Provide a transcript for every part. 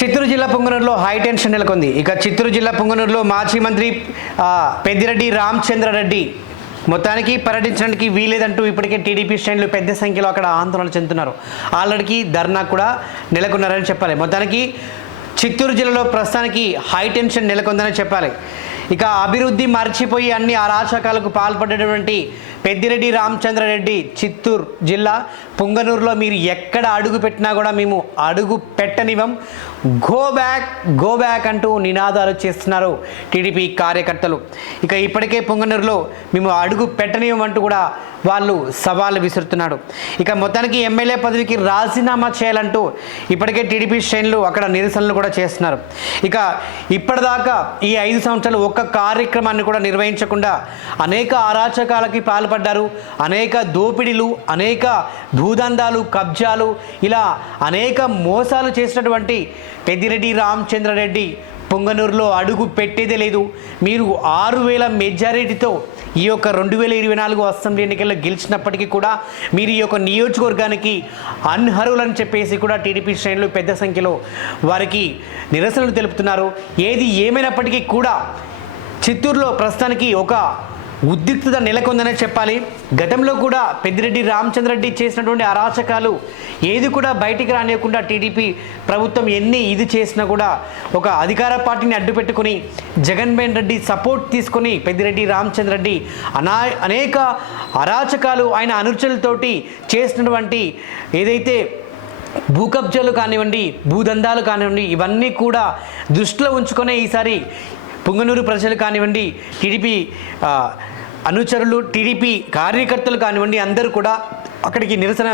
చిత్తూరు జిల్లా పుంగనూరులో high tension నెలకొంది. ఇక చిత్తూరు జిల్లా పుంగనూరులో మాజీ మంత్రి పెద్దిరెడ్డి రామచంద్రారెడ్డి మొత్తానికి పర్యటించడానికి వీలేదంటూ ఇప్పటికే టీడీపీ శ్రేణులు పెద్ద సంఖ్యలో అక్కడ ఆందోళన చెందుతున్నారు. ఆల్రెడీ ధర్నా కూడా నెలకొన్నారని చెప్పాలి. మొత్తానికి చిత్తూరు జిల్లాలో ప్రస్తుతానికి హై టెన్షన్ నెలకొందని చెప్పాలి. ఇక అభివృద్ధి మర్చిపోయి అన్ని అరాచకాలకు పాల్పడేటువంటి పెద్దిరెడ్డి రామచంద్రారెడ్డి చిత్తూరు జిల్లా పుంగనూరులో మీరు ఎక్కడ అడుగు పెట్టినా కూడా మేము అడుగు పెట్టనివ్వం, గో బ్యాక్ అంటూ నినాదాలు చేస్తున్నారు టీడీపీ కార్యకర్తలు. ఇక ఇప్పటికే పుంగనూరులో మేము అడుగు పెట్టనివ్వం అంటూ కూడా వాళ్ళు సవాళ్ళు విసురుతున్నాడు. ఇక మొత్తానికి ఎమ్మెల్యే పదవికి రాజీనామా చేయాలంటూ ఇప్పటికే టీడీపీ శ్రేణులు అక్కడ నిరసనలు కూడా చేస్తున్నారు. ఇక ఇప్పటిదాకా ఈ 5 సంవత్సరాలు ఒక్క కార్యక్రమాన్ని కూడా నిర్వహించకుండా అనేక అరాచకాలకి పాల్పడ్డారు. అనేక దోపిడీలు, అనేక భూదందాలు, కబ్జాలు, ఇలా అనేక మోసాలు చేసినటువంటి పెద్దిరెడ్డి రామచంద్రారెడ్డి పుంగనూరులో అడుగు పెట్టేదే లేదు. మీరు 6,000 మెజారిటీతో ఈ యొక్క 2024 అసెంబ్లీ ఎన్నికల్లో గెలిచినప్పటికీ కూడా మీరు ఈ యొక్క నియోజకవర్గానికి అనర్హులని చెప్పేసి కూడా టీడీపీ శ్రేణులు పెద్ద సంఖ్యలో వారికి నిరసనలు తెలుపుతున్నారు. ఏది ఏమైనప్పటికీ కూడా చిత్తూరులో ప్రస్తుతానికి ఒక ఉద్రిక్తత నెలకొందనే చెప్పాలి. గతంలో కూడా పెద్దిరెడ్డి రామచంద్రారెడ్డి చేసినటువంటి అరాచకాలు ఏది కూడా బయటికి రానియకుండా టీడీపీ ప్రభుత్వం ఇది చేసినా కూడా ఒక అధికార పార్టీని అడ్డుపెట్టుకుని జగన్మోహన్ రెడ్డి సపోర్ట్ తీసుకొని పెద్దిరెడ్డి రామచంద్రారెడ్డి అనేక అరాచకాలు ఆయన అనుచరులతోటి చేసినటువంటి ఏదైతే భూ కబ్జాలు కానివ్వండి, భూదందాలు కానివ్వండి, ఇవన్నీ కూడా దృష్టిలో ఉంచుకునే ఈసారి పుంగనూరు ప్రజలు కానివ్వండి, టీడీపీ అనుచరులు, టీడీపీ కార్యకర్తలు కానివ్వండి, అందరూ కూడా అక్కడికి నిరసన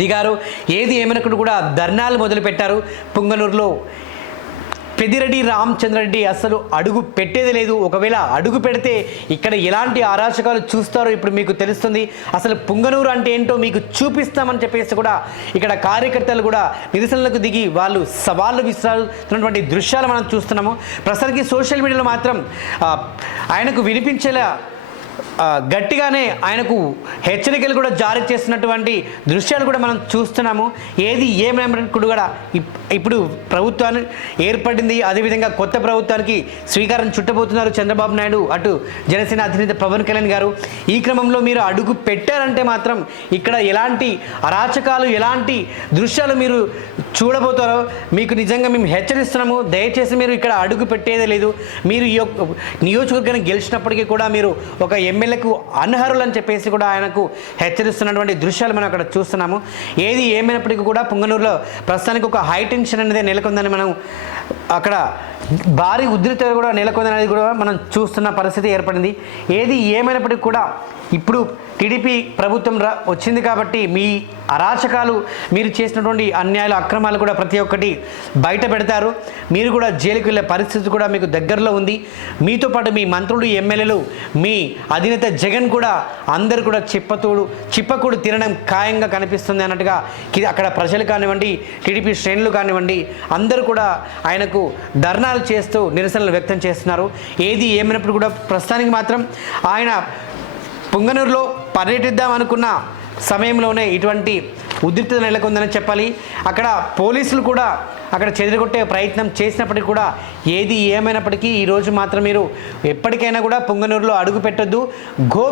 దిగారు. ఏది ఏమైనప్పుడు కూడా ధర్నాలు మొదలుపెట్టారు. పుంగనూరులో పెద్దిరెడ్డి రామచంద్రారెడ్డి అసలు అడుగు పెట్టేది లేదు. ఒకవేళ అడుగు పెడితే ఇక్కడ ఎలాంటి అరాచకాలు చూస్తారో ఇప్పుడు మీకు తెలుస్తుంది. అసలు పుంగనూరు అంటే ఏంటో మీకు చూపిస్తామని చెప్పేసి కూడా ఇక్కడ కార్యకర్తలు కూడా నిరసనలకు దిగి వాళ్ళు సవాళ్ళు విసురుతున్నటువంటి దృశ్యాలు మనం చూస్తున్నాము. ప్రస్తుతానికి సోషల్ మీడియాలో మాత్రం ఆయనకు వినిపించేలా గట్టిగానే ఆయనకు హెచ్చరికలు కూడా జారీ చేస్తున్నటువంటి దృశ్యాలు కూడా మనం చూస్తున్నాము. ఏది ఏమైనప్పుడు కూడా ఇప్పుడు ప్రభుత్వాన్ని ఏర్పడింది. అదేవిధంగా కొత్త ప్రభుత్వానికి శ్రీకారం చుట్టబోతున్నారు చంద్రబాబు నాయుడు, అటు జనసేన అధినేత పవన్ కళ్యాణ్ గారు. ఈ క్రమంలో మీరు అడుగు పెట్టారంటే మాత్రం ఇక్కడ ఎలాంటి అరాచకాలు, ఎలాంటి దృశ్యాలు మీరు చూడబోతారో మీకు నిజంగా మేము హెచ్చరిస్తున్నాము. దయచేసి మీరు ఇక్కడ అడుగు పెట్టేదే లేదు. మీరు ఈ యొక్క నియోజకవర్గాన్ని గెలిచినప్పటికీ కూడా మీరు ఒక ఎమ్మెల్యేకు అనర్హులు అని చెప్పేసి కూడా ఆయనకు హెచ్చరిస్తున్నటువంటి దృశ్యాలు మనం అక్కడ చూస్తున్నాము. ఏది ఏమైనప్పటికీ కూడా పుంగనూరులో ప్రస్తుతానికి ఒక హై టెన్షన్ అనేది నెలకొందని మనం అక్కడ భారీ ఉద్రిక్తత కూడా నెలకొందనేది కూడా మనం చూస్తున్న పరిస్థితి ఏర్పడింది. ఏది ఏమైనప్పటికీ కూడా ఇప్పుడు టీడీపీ ప్రభుత్వం వచ్చింది కాబట్టి మీ అరాచకాలు, మీరు చేసినటువంటి అన్యాయాలు, అక్రమాలు కూడా ప్రతి ఒక్కటి బయట పెడతారు. మీరు కూడా జైలుకి వెళ్ళే పరిస్థితి కూడా మీకు దగ్గరలో ఉంది. మీతో పాటు మీ మంత్రులు, ఎమ్మెల్యేలు, మీ అధినేత జగన్ కూడా అందరూ కూడా చిప్పకూడు తినడం ఖాయంగా కనిపిస్తుంది అన్నట్టుగా అక్కడ ప్రజలు కానివ్వండి, టీడీపీ శ్రేణులు కానివ్వండి, అందరూ కూడా ఆయనకు ధర్నాలు చేస్తూ నిరసనలు వ్యక్తం చేస్తున్నారు. ఏది ఏమైనప్పుడు కూడా ప్రస్తుతానికి మాత్రం ఆయన పుంగనూరులో పర్యటిద్దాం అనుకున్న సమయంలోనే ఇటువంటి ఉద్రిక్తత నెలకొందని చెప్పాలి. అక్కడ పోలీసులు కూడా అక్కడ చెదరగొట్టే ప్రయత్నం చేసినప్పటికీ కూడా ఏది ఏమైనప్పటికీ ఈరోజు మాత్రం మీరు ఎప్పటికైనా కూడా పుంగనూరులో అడుగు పెట్టొద్దు, గో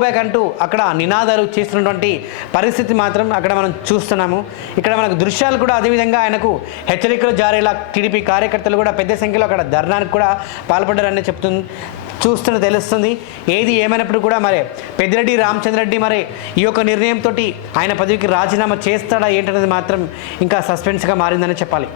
బ్యాక్ అంటూ అక్కడ నినాదాలు చేస్తున్నటువంటి పరిస్థితి మాత్రం అక్కడ మనం చూస్తున్నాము. ఇక్కడ మనకు దృశ్యాలు కూడా అదేవిధంగా ఆయనకు హెచ్చరికలు జారేలా టీడీపీ కార్యకర్తలు కూడా పెద్ద సంఖ్యలో అక్కడ ధర్నానికి కూడా పాల్పడ్డారని చూస్తున్న తెలుస్తుంది. ఏది ఏమైనప్పుడు కూడా మరి పెద్దిరెడ్డి రామచంద్రారెడ్డి మరి ఈ యొక్క నిర్ణయంతో ఆయన పదవికి రాజీనామా చేస్తాడా ఏంటనేది మాత్రం ఇంకా సస్పెన్స్గా మారిందని చెప్పాలి.